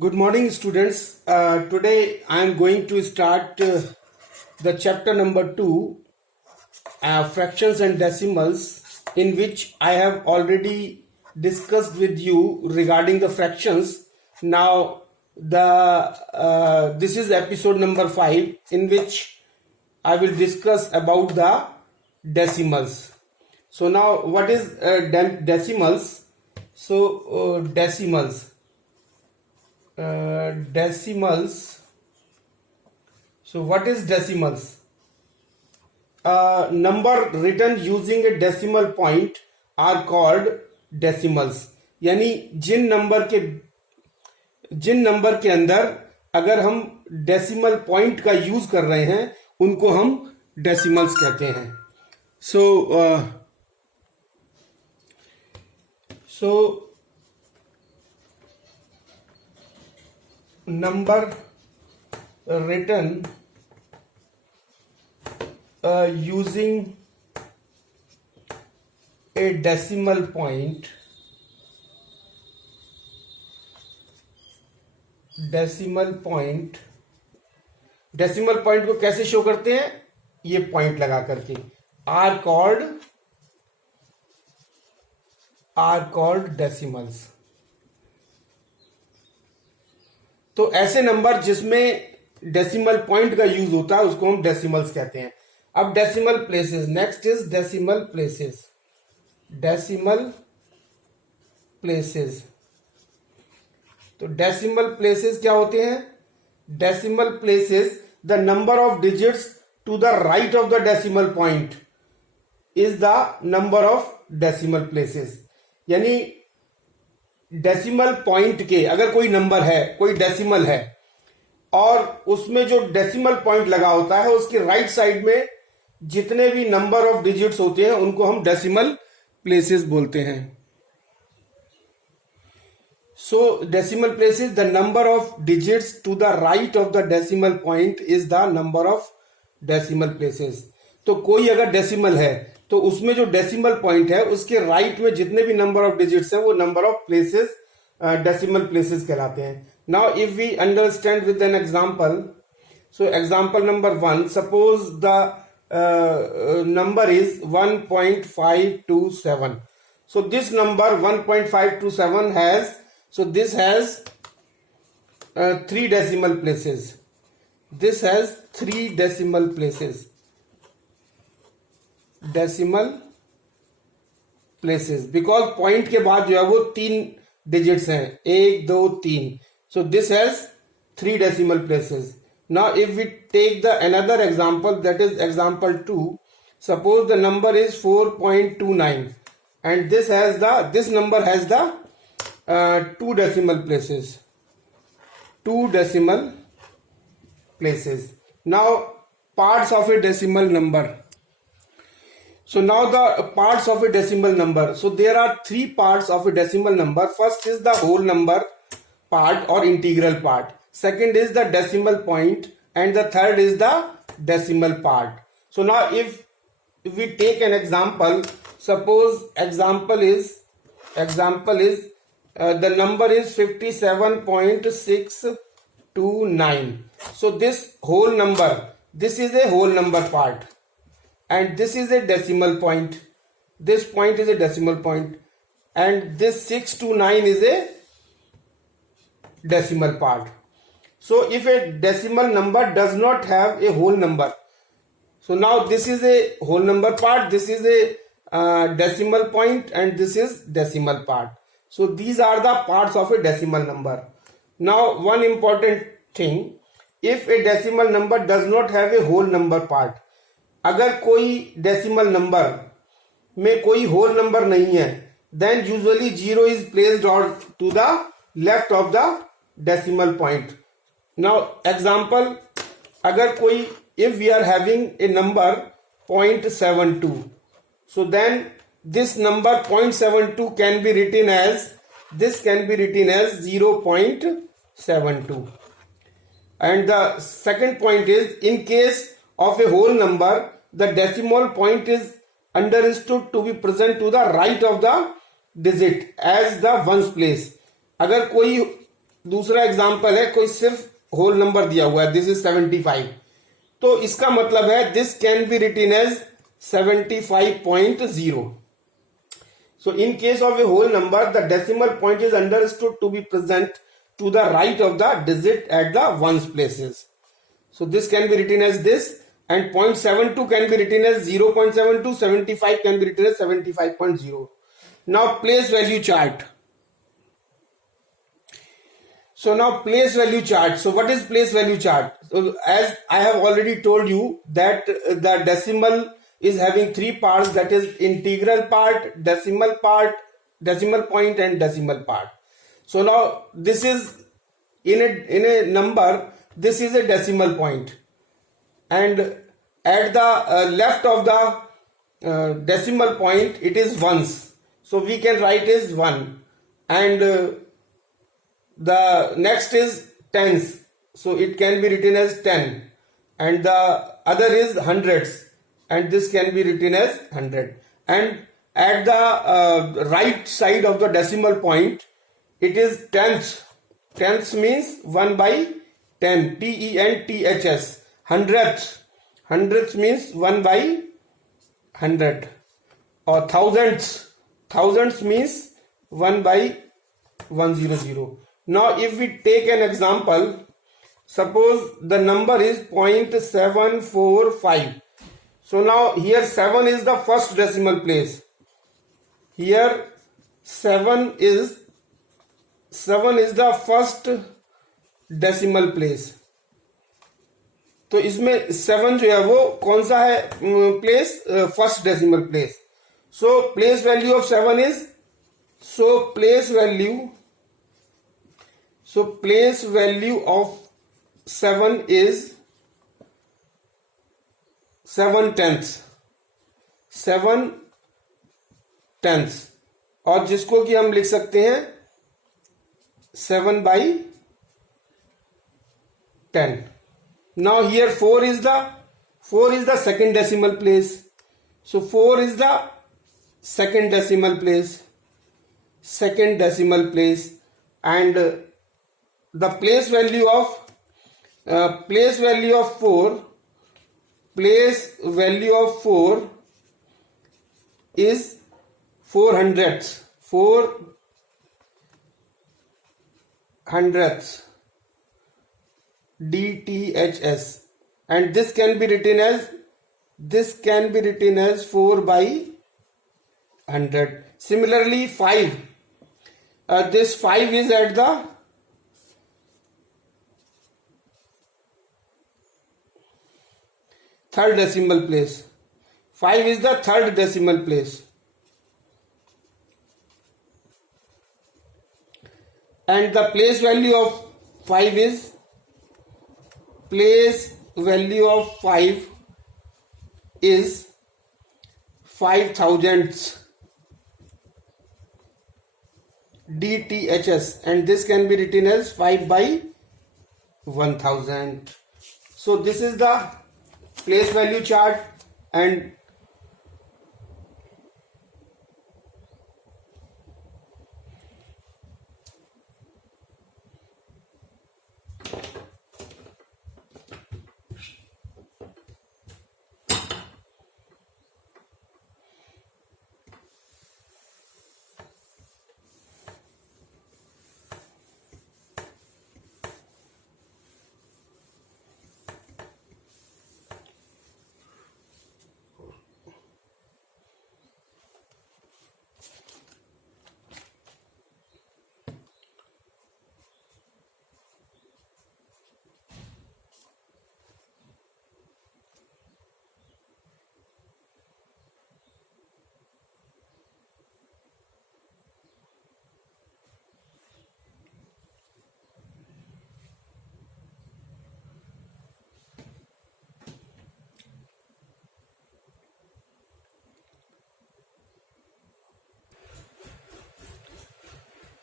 Good morning, students. Today I am going to start the chapter number 2, fractions and decimals, in which I have already discussed with you regarding the fractions. Now, this is episode number 5, in which I will discuss about the decimals. So now, what is decimals? So decimals. So what is decimals? Number written using a decimal point are called decimals. यानी जिन number के अंदर अगर हम decimal point का यूज कर रहे हैं उनको हम डेसिमल्स कहते हैं. So number written using a decimal point को कैसे शो करते हैं? ये पॉइंट लगा करके आर कॉल्ड डेसिमल्स. तो ऐसे नंबर जिसमें डेसिमल पॉइंट का यूज होता है उसको हम डेसिमल्स कहते हैं. अब decimal places, next is decimal places. तो डेसिमल प्लेसेस क्या होते हैं? Decimal places, the number of digits to the right of the decimal point is the number of decimal places. यानी डेसिमल पॉइंट के अगर कोई नंबर है, कोई डेसिमल है और उसमें जो डेसिमल पॉइंट लगा होता है उसके राइट साइड में जितने भी नंबर ऑफ डिजिट्स होते हैं उनको हम डेसिमल प्लेसेस बोलते हैं. So decimal places, the number of digits to the right of the decimal point is the number of decimal places. तो कोई अगर डेसिमल है तो उसमें जो डेसिमल पॉइंट है उसके राइट में जितने भी नंबर ऑफ डिजिट्स हैं वो number of places decimal places कहलाते हैं. Now if we understand with an example, so example number 1, suppose the number is 1.527. so this number 1.527 has, so this has 3 decimal places. This has 3 decimal places. Because point के बाद जो है वो 3 डिजिट्स हैं, 1 2 3. So this has 3 decimal places. Now if we take the another example, that is example 2, suppose the number is 4.29 and this number has the 2 decimal places. Now parts of a decimal number. So now the parts of a decimal number. So there are 3 parts of a decimal number. First is the whole number part or integral part. Second is the decimal point, and the third is the decimal part. So now if we take an example, suppose example is the number is 57.629. So this whole number, this is a whole number part. And this is a decimal point. This point is a decimal point. And this 629 is a decimal part. So if a decimal number does not have a whole number, so now this is a whole number part, this is a decimal point, and this is decimal part. So these are the parts of a decimal number. Now one important thing, if a decimal number does not have a whole number part, अगर कोई decimal number में कोई whole number नहीं है, then usually 0 is placed to the left of the decimal point. Now example, अगर कोई, if we are having a number 0.72, so then this number 0.72 can be written as 0.72. And the second point is, in case of a whole number, the decimal point is understood to be present to the right of the digit as the ones place. अगर कोई दूसरा एग्जांपल है, कोई सिर्फ whole number दिया हुआ है, this is 75, तो इसका मतलब है this can be written as 75.0. So in case of a whole number, the decimal point is understood to be present to the right of the digit at the ones places. So this can be written as this, and 0.72 can be written as 0.72, 75 can be written as 75.0. Now place value chart. So now place value chart. So what is place value chart? So as I have already told you that the decimal is having three parts, that is integral part, decimal point and decimal part. So now this is in a number, this is a decimal point, and at the left of the decimal point it is ones, so we can write as 1, and the next is tens, so it can be written as 10, and the other is hundreds, and this can be written as 100. And at the right side of the decimal point it is tenths. Tenths means 1 by 10, tenths. Hundredths means 1 by 100. Or thousands means 1 by 100. Now if we take an example, suppose the number is 0.745. So now here 7 is the first decimal place. Here 7 is the first decimal place. तो इसमें 7 जो है वो कौन सा है place? First decimal place. So place value of 7 is, place value of 7 इज 7 tenths, और जिसको कि हम लिख सकते हैं 7 by 10. Now here 4 is the second decimal place. So 4 is the second decimal place, and the place value of 4 is 4 hundredths, DTHS, and this can be written as 4 by 100. Similarly 5, this 5 is at the third decimal place. 5 is the third decimal place, and the place value of 5 is 5 thousandths, DTHS, and this can be written as 5 by 1000. So this is the place value chart. And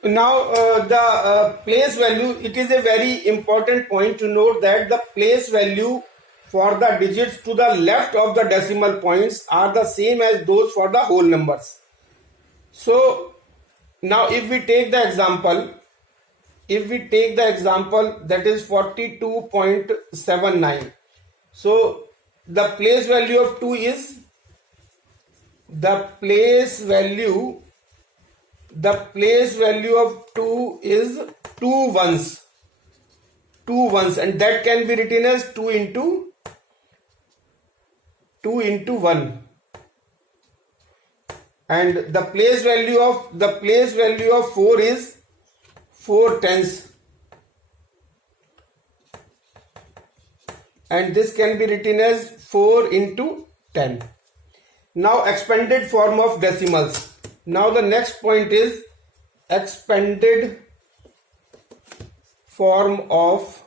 now the place value, it is a very important point to note that the place value for the digits to the left of the decimal points are the same as those for the whole numbers. So now if we take the example if we take the example that is 42.79, so the place value of 2 is the place value of 2 is 2 ones, and that can be written as 2 into 1, and the place value of 4 is 4 tenths, and this can be written as 4 into 10. Now expanded form of decimals. Now the next point is expanded form of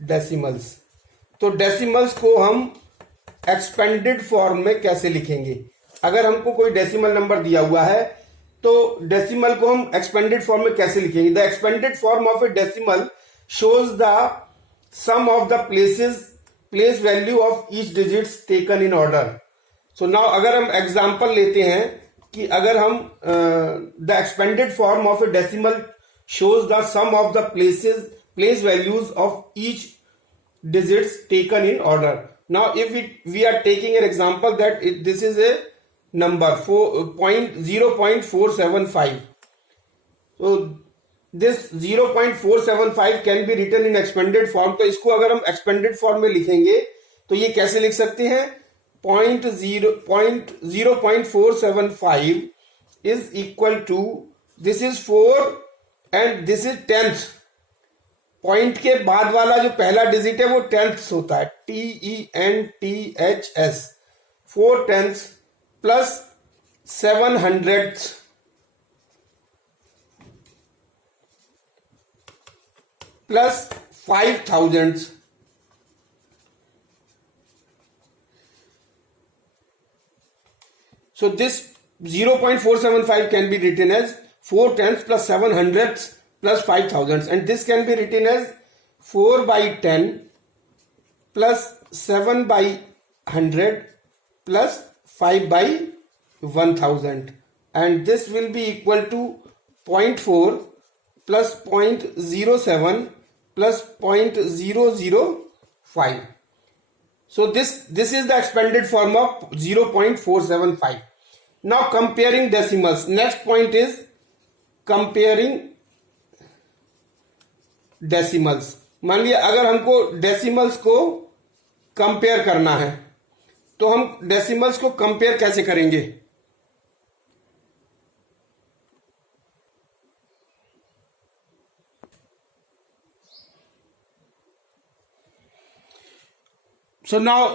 decimals. तो डेसिमल्स को हम expanded form में कैसे लिखेंगे? अगर हमको कोई decimal number दिया हुआ है तो डेसिमल को हम एक्सपेंडेड फॉर्म में कैसे लिखेंगे? The expanded form of a decimal shows the sum of the place value of each digits taken in order. So now अगर हम एग्जांपल लेते हैं कि अगर हम the expanded form of a decimal shows the sum of the place values of each digits taken in order. Now if we are taking an example that this is a number 0.475, so this 0.475 can be written in expanded form. तो इसको अगर हम expanded form में लिखेंगे तो ये कैसे लिख सकते हैं? 0.475 is equal to, this is 4 and this is tenth. Point के बाद वाला जो पहला डिजिट है वो टेंथ्स होता है, TENTHS. 4 tenths प्लस 700 प्लस 5000. So this 0.475 can be written as 4 tenths plus 700 plus 5000, and this can be written as 4 by 10 plus 7 by 100 plus 5 by 1000, and this will be equal to 0.4 plus 0.07 plus 0.005. So this is the expanded form of 0.475. Now comparing decimals. Next point is comparing decimals. मान लिया अगर हमको डेसिमल्स को कंपेयर करना है तो हम डेसिमल्स को कंपेयर कैसे करेंगे? सो नाउ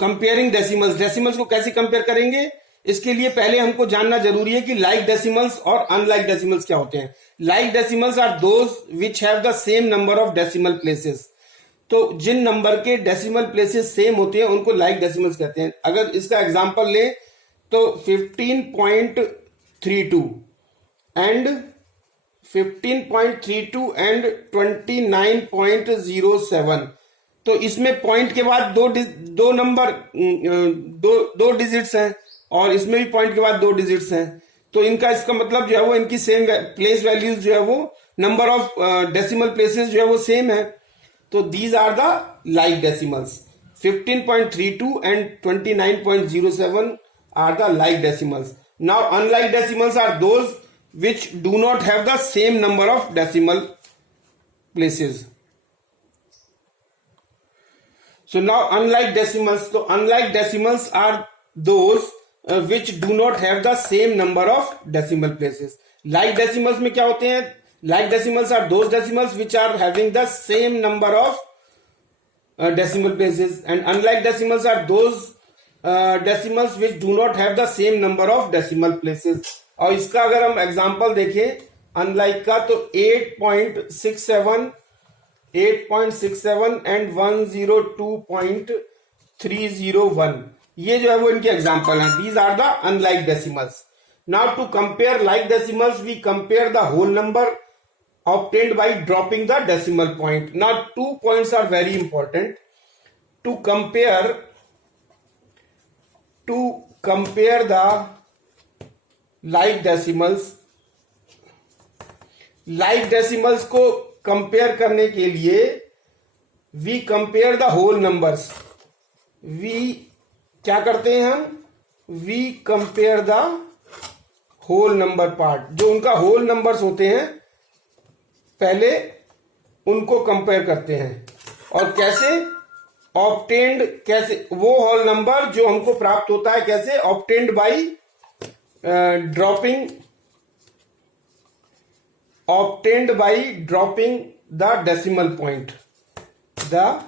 कंपेयरिंग डेसिमल्स को कैसे कंपेयर करेंगे? इसके लिए पहले हमको जानना जरूरी है कि लाइक डेसिमल्स और अनलाइक डेसिमल्स क्या होते हैं. Like decimals are those which have the same number of decimal places. तो जिन नंबर के डेसिमल प्लेसेस सेम होते हैं उनको लाइक डेसिमल्स कहते हैं. अगर इसका एग्जांपल लें तो 15.32 एंड 29.07. तो इसमें पॉइंट के बाद दो नंबर दो डिजिट्स हैं और इसमें भी पॉइंट के बाद 2 डिजिट्स हैं. तो इसका मतलब जो है वो इनकी सेम प्लेस वैल्यूज जो है वो नंबर ऑफ डेसिमल प्लेसेस जो है वो सेम है. तो these are the like decimals. 15.32 and 29.07 are the like decimals. Now unlike decimals are those which do not have the same number of decimal places. So now unlike decimals, so unlike decimals are those which do not have the same number of decimal places. Like decimals में क्या होते हैं? Like decimals are those decimals which are having the same number of decimal places, and unlike decimals are those decimals which do not have the same number of decimal places. और इसका अगर हम एग्जांपल देखें unlike का तो 8.67 एंड 102.301 ये जो है वो इनके एग्जांपल हैं. These are the unlike decimals. Now to compare like decimals we compare the whole number obtained by dropping the decimal point. Now 2 points are very important to compare the like decimals. Like decimals को compare करने के लिए we compare the whole numbers. We क्या करते हैं हम? We compare the whole number part. जो उनका होल नंबर्स होते हैं पहले उनको कंपेयर करते हैं। और कैसे? ऑब्टेन्ड, कैसे? वो होल नंबर जो हमको प्राप्त होता है कैसे? Obtained by dropping the decimal point. The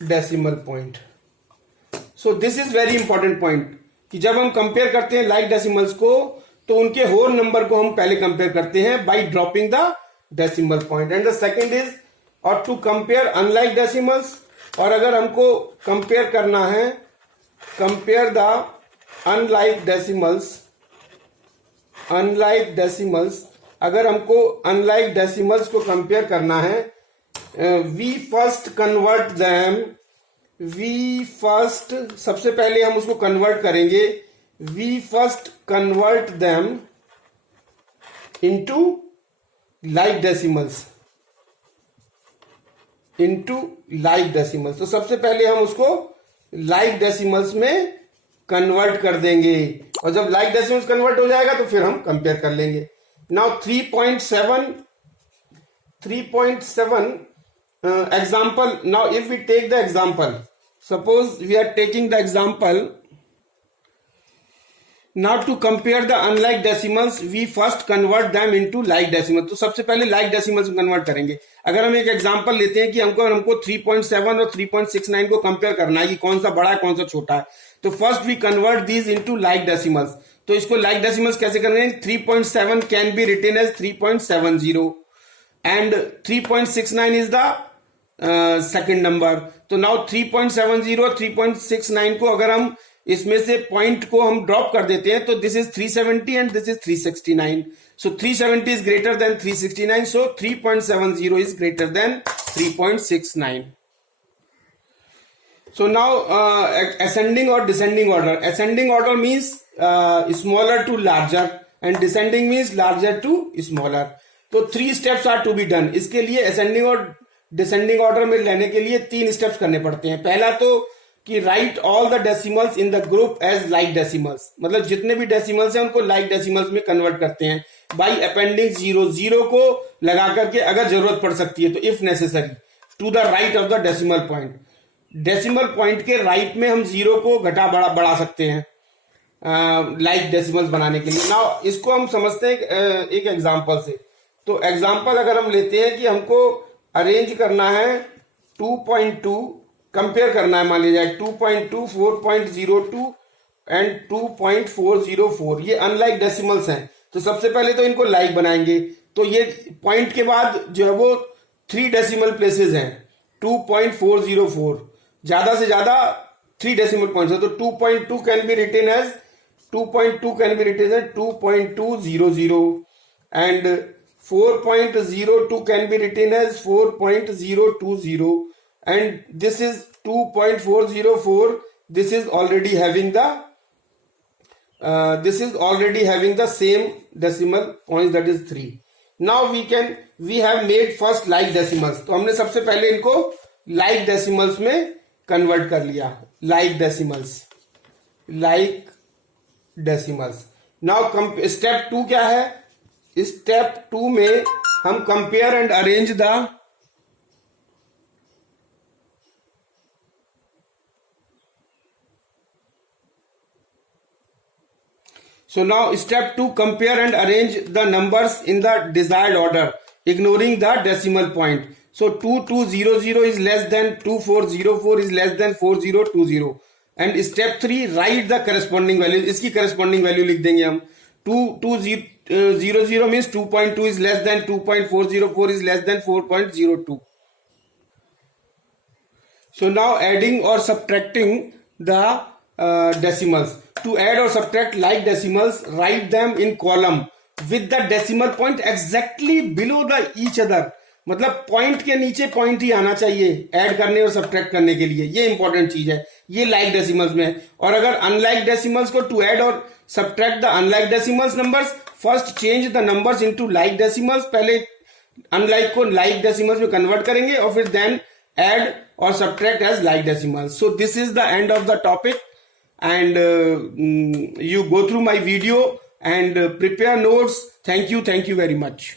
decimal point. So this is very important point कि जब हम कंपेयर करते हैं लाइक डेसिमल्स को तो उनके होल नंबर को हम पहले कंपेयर करते हैं by dropping the decimal point. And the second is और टू कंपेयर अनलाइक डेसिमल्स। और अगर हमको कंपेयर करना है, कंपेयर द अनलाइक डेसिमल्स, अगर हमको अनलाइक डेसिमल्स को कंपेयर करना है, वी फर्स्ट कन्वर्ट दैम। सबसे पहले हम उसको कन्वर्ट करेंगे। We first convert them into like decimals. तो सबसे पहले हम उसको लाइक डेसिमल्स में कन्वर्ट कर देंगे और जब लाइक डेसिमल्स कन्वर्ट हो जाएगा तो फिर हम कंपेयर कर लेंगे। नाउ 3.7 example. Now if we take the example, suppose we are taking the example. Now to compare the unlike decimals, we first convert them into like decimals. तो सबसे पहले like decimals में कन्वर्ट करेंगे। अगर हम एक एग्जांपल लेते हैं कि हमको 3.7 और 3.69 को कंपेयर करना है कि कौन सा बड़ा है कौन सा छोटा है, तो first we convert these into like decimals. तो इसको लाइक डेसिमल्स कैसे करेंगे? 3.7 can be written as 3.70 and 3.69 is the second number. तो नाउ 3.70 और 3.69 को अगर हम इसमें से पॉइंट को हम ड्रॉप कर देते हैं तो this is 370 and this is 369। So 370 is greater than 369, so 3.70 is greater than 3.69। So now ascending or descending order. Ascending order means smaller to larger and descending means larger to smaller. तो 3 steps are to be done. इसके लिए ascending और descending order में लेने के लिए 3 steps करने पड़ते हैं। पहला तो कि write all the decimals in the group as like decimals, मतलब जितने भी decimals हैं उनको like decimals में convert करते हैं by appending 0 को लगा करके अगर जरूरत पड़ सकती है तो if necessary to the right of the decimal point. Decimal point के राइट में हम 0 को घटा बढ़ा सकते हैं लाइक डेसिमल्स बनाने के लिए। नाउ इसको हम समझते हैं एक एग्जांपल से। तो एग्जांपल अगर हम लेते हैं कि हमको अरेंज करना है 2.2, कंपेयर करना है, मान लीजिए 2.2, 4.02 एंड 2.404, ये अनलाइक डेसिमल्स हैं। तो सबसे पहले तो इनको लाइक बनाएंगे। तो ये पॉइंट के बाद जो है वो 3 डेसिमल प्लेसेस हैं, 2.404, ज्यादा से ज्यादा 3 डेसिमल पॉइंट्स है। तो 2.2 can be written as 2.00 and 4.02 can be written as 4.020 and this is 2.404. This is already having the same decimal points, that is 3. Now we have made first like decimals. तो हमने सबसे पहले इनको like decimals में कन्वर्ट कर लिया। like decimals. Now step 2 क्या है? step 2 में हम compare and arrange the So now step 2, compare and arrange the numbers in the desired order, ignoring the decimal point. So 2200 is less than 2404 is less than 4020. And step 3, write the corresponding value. इसकी corresponding value लिख देंगे हम। 2200 means 2.2 is less than 2.404 is less than 4.02. So now adding or subtracting the decimals. To add or subtract like decimals, write them in column with the decimal point exactly below the each other. मतलब पॉइंट के नीचे पॉइंट ही आना चाहिए ऐड करने और सब्ट्रैक्ट करने के लिए, ये इंपॉर्टेंट चीज है, ये लाइक डेसिमल्स में है। और अगर अनलाइक डेसिमल्स को टू ऐड और subtract the unlike decimals numbers, first change the numbers into like decimals, पहले अनलाइक को लाइक डेसिमल्स में कन्वर्ट करेंगे और फिर देन ऐड और subtract as like decimals. So this is the end of the topic and you go through my video and prepare notes. Thank you very much.